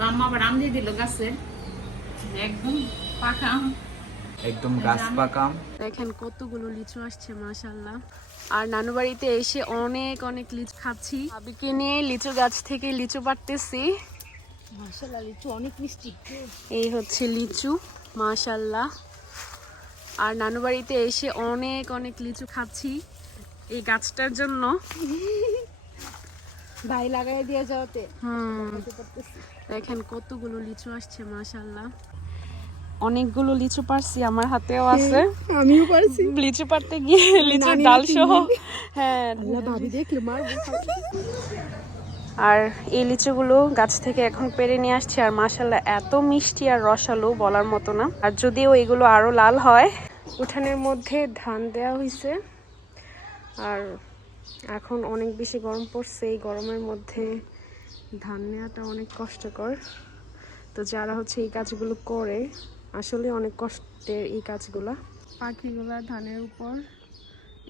তো আম্মা আবার আম দিয়ে দিল গাছে। একদম পাকা একদম গাছ পাকা আম। দেখেন কতগুলো লিচু আসছে মাশাল্লাহ আর নানু বাড়িতে এসে অনেক অনেক লিচু খাচ্ছি। ভাবিকে নিয়ে লিচু গাছ থেকে লিচু পাড়তেছি। মাশাআল্লাহ লিচু অনেক মিষ্টি। এই হচ্ছে লিচু মাশাল্লাহ আর নানু বাড়িতে এসে অনেক অনেক লিচু খাচ্ছি এই গাছটার জন্য। ভাই লাগাই দিয়ে যাওয়াতে। দেখেন কতগুলো লিচু আসছে মাশাল্লাহ অনেকগুলো লিচু পারছি আমার হাতেও আছে। আমিও পারছি। লিচু পারতে গিয়ে লিচুর ডাল সহ। হ্যাঁ ভাবি দেখলে মারবো আর এই লিচুগুলো গাছ থেকে এখন পেরে নিয়ে আসছে আর মাসাল্লাহ এত মিষ্টি আর রসালো বলার মতো না। আর যদিও এগুলো আরও লাল হয় উঠানের মধ্যে ধান দেওয়া হয়েছে আর এখন অনেক বেশি গরম পড়ছে এই গরমের মধ্যে ধান নেওয়াটা অনেক কষ্টকর। তো যারা হচ্ছে এই কাজগুলো করে আসলে অনেক কষ্টের এই কাজগুলা। পাখিগুলা ধানের উপর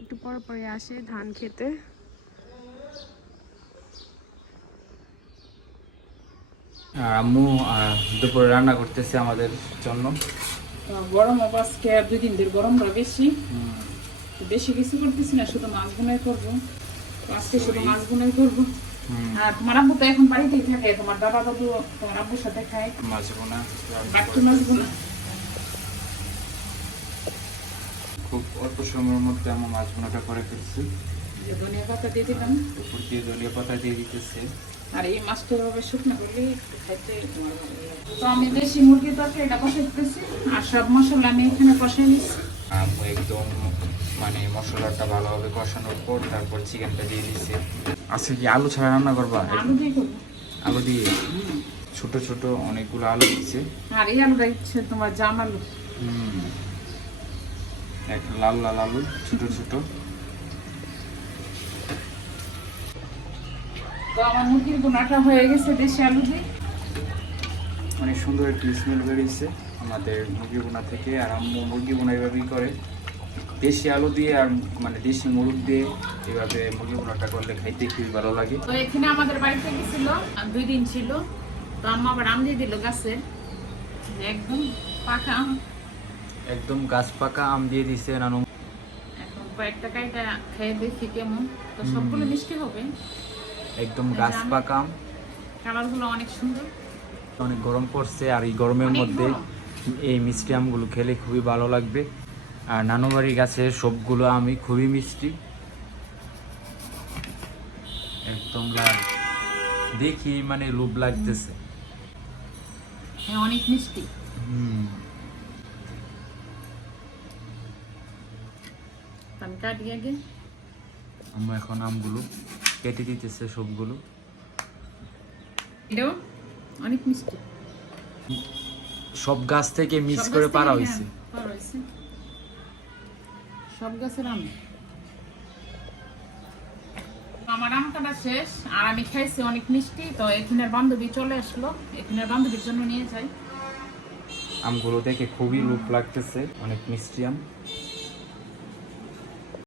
একটু পর পরে আসে ধান খেতে। আর আম্মু আহ, দুপুরে রান্না করতেছে আমাদের জন্য। গরম আজকে দুই দিন ধরে গরমটা বেশি। বেশি কিছু করতেছি না শুধু মাছ বোনাই করব। আজকে শুধু মাছ বোনাই করব। আর তোমার আব্বু তো এখন বাড়িতেই থাকে তোমার দাদা দাদু তোমার আব্বুর সাথে খায়। মাছ বোনা। বাকি মাছ বোনা। খুব অল্প সময়ের মধ্যে আমার মাছ করে ফেলছি। যে ধনিয়া পাতা দিয়ে দিলাম। উপর দিয়ে ধনিয়া পাতা দিয়ে দিতেছে। আর এই মাছটা এভাবে শুকনো করলে একটু খাইতে তোমার ভালো লাগে। তো আমি দেশি মুরগির তরকারিটা কষাইতেছি আর সব মশলা আমি এখানে কষাই নিচ্ছি। একদম মানে মশলাটা ভালোভাবে কষানোর পর তারপর চিকেনটা দিয়ে দিচ্ছে। আজকে কি আলু ছাড়া রান্না করবা? আলু দিয়ে করব। আলু দিয়ে? ছোট ছোট অনেকগুলো আলু দিচ্ছে আর এই আলুটা হচ্ছে তোমার জাম আলু। হুম। লাল লাল আলু ছোট ছোট। তো আমার মুরগির বোনাটা হয়ে গেছে দেশি আলু দিয়ে। অনেক সুন্দর একটি স্মেল বেরিয়েছে আমাদের মুরগি বোনা থেকে আর আম্মু মুরগি বোনা এভাবেই করে। দেশি আলু দিয়ে আর মানে দেশি মুরগ দিয়ে এভাবে মুরগি বোনাটা করলে খাইতে খুবই ভালো লাগে। তো এখানে আমাদের বাড়িতে গেছিল আর দুই দিন ছিল। তো আম্মা আবার আম দিয়ে দিল গাছে। একদম পাকা আম। একদম গাছ পাকা আম দিয়ে দিছে নানু। এখন কয়েকটা কাইটা খেয়ে দেখি কেমন। তো সবগুলো মিষ্টি হবে। একদম গাছ পাকা আম। কালারগুলো অনেক সুন্দর। অনেক গরম পড়ছে আর এই গরমের মধ্যে এই মিষ্টি আমগুলো খেলে খুবই ভালো লাগবে। আর নানু বাড়ির গাছে সবগুলো আমি খুবই মিষ্টি। একদম লাল দেখি মানে লোভ লাগতেছে। অনেক মিষ্টি। হুম। আমি কাটি আগে। আমরা এখন আমগুলো কেটে দিতেছে সবগুলো। এটাও অনেক মিষ্টি। সব গাছ থেকে মিক্স করে পারা হয়েছে হ্যাঁ, পাড়া হয়েছে। সব গাছের আম। আমার আম কাটা শেষ, আর আমি খাইছি অনেক মিষ্টি, তো এখানের বান্ধবী চলে আসলো। এখানের বান্ধবীর জন্য নিয়ে যাই। আমগুলো দেখে খুবই রূপ লাগতেছে, অনেক মিষ্টি আম।